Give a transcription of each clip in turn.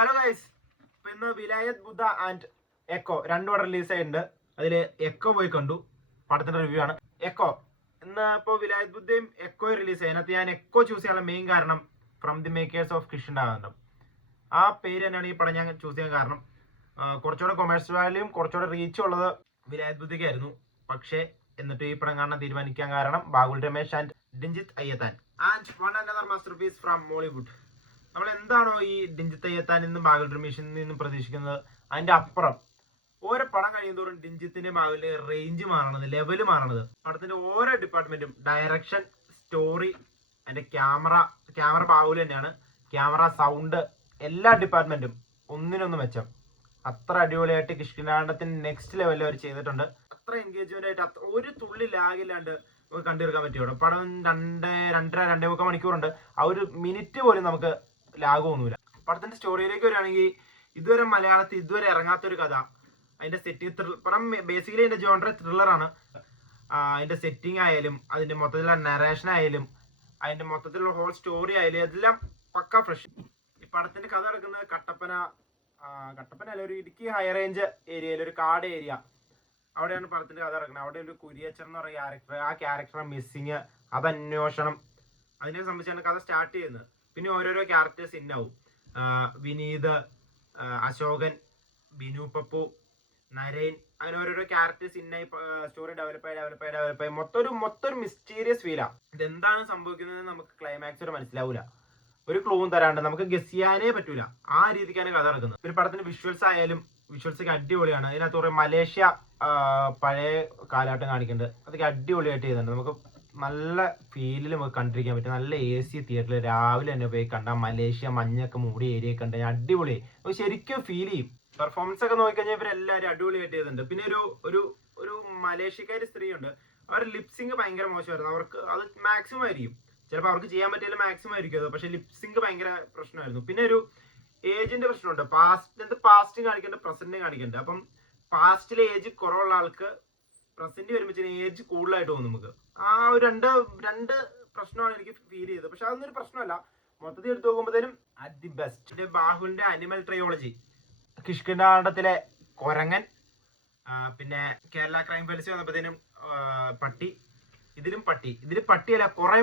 Hello guys, ഇന്ന് വിലായത് ബുദ്ധ and echo രണ്ടും release ആയിട്ടുണ്ട്. അതിൽ എക്കോ പോയി കണ്ടു. പടത്തിന്റെ റിവ്യൂ ആണ്. എക്കോ ഇന്ന് ഇപ്പോൾ വിലായത് ബുദ്ധയും എക്കോയും റിലീസ് ആയി. അതിനകത്ത് ഞാൻ എക്കോ ചൂസ് ചെയ്യാനുള്ള മെയിൻ കാരണം ഫ്രം ദി മേക്കേഴ്സ് ഓഫ് കിഷ്കിന്ധാനന്ദം. ആ പേര് തന്നെയാണ് ഈ പടം ഞാൻ ചൂസ് ചെയ്യാൻ കാരണം. കുറച്ചുകൂടെ കൊമേഴ്സ്യൽ വാല്യൂയും കുറച്ചുകൂടെ റീച്ചും ഉള്ളത് വിലായത് ബുദ്ധയ്ക്കായിരുന്നു. പക്ഷേ എന്നിട്ട് ഈ പടം കാണാൻ തീരുമാനിക്കാൻ കാരണം Bahul Ramesh and Dinjith Ayyathan and one another masterpiece from Mollywood. നമ്മൾ എന്താണോ ഈ ഡിഞ്ചിത് അയ്യത്താൻ നിന്നും ബാഹുൽ രമേശിൽ നിന്നും പ്രതീക്ഷിക്കുന്നത്, അതിന്റെ അപ്പുറം ഓരോ പടം കഴിയുന്നതോറും ഡിഞ്ചിത്തിന്റെ ബാഹുലിന്റെ റേഞ്ച് മാറണത്, ലെവല് മാറണത്. പടത്തിന്റെ ഓരോ ഡിപ്പാർട്ട്മെന്റും ഡയറക്ഷൻ, സ്റ്റോറി, അതിന്റെ ക്യാമറ ബാഹുൽ തന്നെയാണ്. ക്യാമറ, സൗണ്ട്, എല്ലാ ഡിപ്പാർട്ട്മെന്റും ഒന്നിനൊന്ന് മെച്ചം. അത്ര അടിപൊളിയായിട്ട് കിഷ്കിന്ധാനന്ദത്തിന്റെ നെക്സ്റ്റ് ലെവലിൽ അവർ ചെയ്തിട്ടുണ്ട്. അത്ര എൻഗേജ്മെന്റ് ആയിട്ട് ഒരു തുള്ളി ലാഗില്ലാണ്ട് നമുക്ക് കണ്ടുതീർക്കാൻ പറ്റിയോ. പടം 2.5 മണിക്കൂറുണ്ട്. ആ ഒരു മിനിറ്റ് പോലും നമുക്ക് ലാഗ് ഒന്നുമില്ല. പടത്തിന്റെ സ്റ്റോറിയിലേക്ക് വരികയാണെങ്കിൽ, ഇതുവരെ മലയാളത്തിൽ ഇതുവരെ ഇറങ്ങാത്തൊരു കഥ. അതിന്റെ സെറ്റിംഗ് പടം ബേസിക്കലി അതിന്റെ ജോണർ ത്രില്ലറാണ്. അതിന്റെ സെറ്റിംഗ് ആയാലും അതിന്റെ മൊത്തത്തിലുള്ള നറേഷൻ ആയാലും അതിന്റെ മൊത്തത്തിലുള്ള ഹോൾ സ്റ്റോറി ആയാലും എല്ലാം പക്ക ഫ്രഷ്. ഈ പടത്തിന്റെ കഥ നടക്കുന്നത് കട്ടപ്പന അല്ല, ഒരു ഇടുക്കി ഹൈ റേഞ്ച് ഏരിയയിൽ ഒരു കാട് ഏരിയ. അവിടെയാണ് പടത്തിന്റെ കഥ നടക്കുന്നത്. അവിടെ ഒരു കുര്യച്ചൻ എന്ന് പറയുന്ന ക്യാരക്ടർ, ആ ക്യാരക്ടർ മിസ്സിങ്, അത് അന്വേഷണം, അതിനെ സംബന്ധിച്ചാണ് കഥ സ്റ്റാർട്ട് ചെയ്യുന്നത്. പിന്നെ ഓരോരോ ക്യാരക്ടേഴ്സ് ഇന്നാവും. വിനീത്, അശോകൻ, ബിനു പപ്പു, നരേൻ, അങ്ങനെ ഓരോരോ ക്യാരക്ടേഴ്സ് ഇന്നായി സ്റ്റോറി ഡെവലപ്പായി മൊത്തം മിസ്റ്റീരിയസ് ഫീലാ. ഇതെന്താണ് സംഭവിക്കുന്നത് നമുക്ക് ക്ലൈമാക്സ് വരെ മനസ്സിലാവൂല. ഒരു ക്ലൂവും തരാണ്ട് നമുക്ക് ഗസ് ചെയ്യാനേ പറ്റൂല. ആ രീതിക്കാണ് കഥ നടക്കുന്നത്. പിന്നെ പടത്തിന്റെ വിഷ്വൽസ് ആയാലും വിഷ്വൽസൊക്കെ അടിപൊളിയാണ്. ഇതിനകത്ത് കുറെ മലേഷ്യ പഴയ കാലഘട്ടം കാണിക്കുന്നുണ്ട്. അതൊക്കെ അടിപൊളിയായിട്ട് ചെയ്തിട്ടുണ്ട്. നമുക്ക് നല്ല ഫീലിൽ നമുക്ക് കണ്ടിരിക്കാൻ പറ്റും. നല്ല AC തിയേറ്ററിൽ രാവിലെ തന്നെ പോയി കണ്ടാൽ മലേഷ്യ മഞ്ഞൊക്കെ മൂടി ഏരിയ കണ്ട് അടിപൊളി ശരിക്കും ഫീൽ ചെയ്യും. പെർഫോമൻസ് ഒക്കെ നോക്കിക്കഴിഞ്ഞാൽ ഇവരെല്ലാവരും അടിപൊളിയായിട്ട് ചെയ്തിട്ടുണ്ട്. പിന്നെ ഒരു മലേഷ്യക്കാരി സ്ത്രീയുണ്ട്. അവർ ലിപ്സിങ് ഭയങ്കര മോശമായിരുന്നു. അവർക്ക് അത് മാക്സിമം ആയിരിക്കും, ചിലപ്പോൾ അവർക്ക് ചെയ്യാൻ പറ്റിയാലും മാക്സിമം ആയിരിക്കും അത്. പക്ഷെ ലിപ്സിങ് ഭയങ്കര പ്രശ്നമായിരുന്നു. പിന്നെ ഒരു ഏജിന്റെ പ്രശ്നമുണ്ട്. പാസ്റ്റും കാണിക്കുന്നുണ്ട്, പ്രസന്റും കാണിക്കുന്നുണ്ട്. അപ്പം പാസ്റ്റിലെ ഏജ് കുറവുള്ള ആൾക്ക് പ്രസന്റ് വരുമ്പോൾ ഏജ് കൂടുതലായിട്ട് തോന്നും നമുക്ക്. ആ ഒരു രണ്ട് പ്രശ്നമാണ് എനിക്ക് ഫീൽ ചെയ്തത്. പക്ഷെ അതൊന്നും ഒരു പ്രശ്നമല്ല. മൊത്തത്തിൽ എടുത്ത് നോക്കുമ്പോഴത്തേനും അറ്റ് ദി ബെസ്റ്റ്. ബാഹുലിന്റെ അനിമൽ ട്രയോളജി, കിഷ്കിന്ധാനന്ദത്തിലെ കൊരങ്ങൻ, പിന്നെ കേരള ക്രൈം ഫയൽസ് വന്നപ്പോഴത്തേനും പട്ടി, ഇതിൽ പട്ടിയല്ല, കുറെ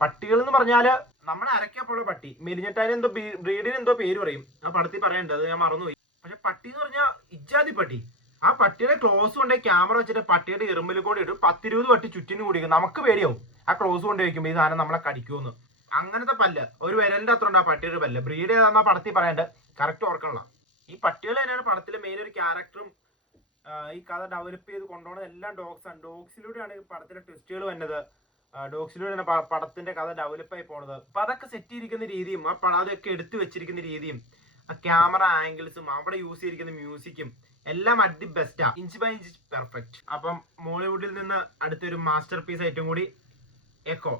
പട്ടികൾ എന്ന് പറഞ്ഞാല് നമ്മുടെ അരക്കപ്പുള്ള പട്ടി. മെലിഞ്ഞിട്ടാലും എന്തോ ബ്രീഡിന് എന്തോ പേര് പറയും, ആ പടത്തിൽ പറയണ്ടത്, അത് ഞാൻ മറന്നുപോയി. പക്ഷെ പട്ടി എന്ന് പറഞ്ഞാൽ ഇജാതി പട്ടി. ആ പട്ടിയുടെ ക്ലോസ് കൊണ്ട് ക്യാമറ വെച്ചിട്ട് പട്ടിയുടെ ഇറുമ്പിൽ കൂടി ഇടും. 10-20 പട്ടി ചുറ്റിനും കൂടി നമുക്ക് പേടിയാവും ആ ക്ലോസ് കൊണ്ട് വയ്ക്കുമ്പോൾ ഈ സാധനം നമ്മളെ കടിക്കുമെന്ന്. അങ്ങനത്തെ പല്ല്, ഒരു വിരലിന്റെ അത്ര ഉണ്ട് ആ പട്ടിയുടെ പല്ല്. ബ്രീഡ് ഏതാണെന്നാ പടത്തിൽ പറയണ്ട്, കറക്റ്റ് ഓർക്കണല്ലോ. ഈ പട്ടികൾ തന്നെയാണ് പടത്തിലെ മെയിൻ ഒരു ക്യാരക്ടറും. ഈ കഥ ഡെവലപ്പ് ചെയ്ത് കൊണ്ടുപോകുന്നത് എല്ലാം ഡോഗ്സാണ്. ഡോഗ്സിലൂടെയാണ് പടത്തിലെ ട്വിസ്റ്റുകൾ വന്നത്. ഡോഗ്സിലൂടെയാണ് പടത്തിന്റെ കഥ ഡെവലപ്പായി പോണത്. അപ്പൊ അതൊക്കെ സെറ്റ് ചെയ്തിരിക്കുന്ന രീതിയും ആ പടം അതൊക്കെ എടുത്തു വെച്ചിരിക്കുന്ന രീതിയും ആ ക്യാമറ ആംഗിൾസും അവിടെ യൂസ് ചെയ്തിരിക്കുന്ന മ്യൂസിക്കും എല്ലാം അറ്റ് ദി ബെസ്റ്റാ. Inch by inch perfect. അപ്പം മോളിവുഡിൽ നിന്ന് അടുത്തൊരു മാസ്റ്റർ പീസ് ആയിട്ടും കൂടി എക്കോ.